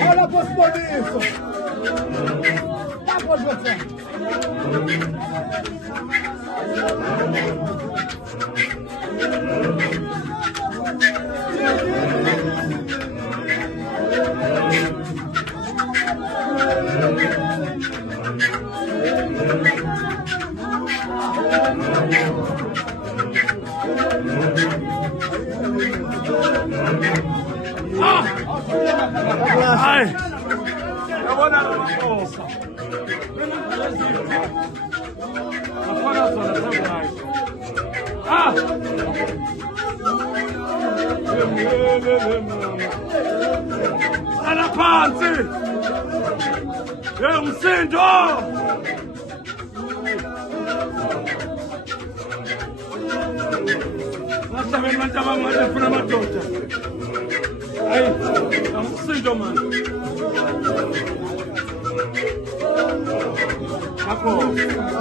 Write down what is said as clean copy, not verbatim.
Olha para isso! Tá com você! Ai! Eu vou dar uma bolsa. Agora só, ah! Era panzi! Eu me sinto! Lascia me mangiava male fino a doccia. Ai, eu me sinto male. Acabou.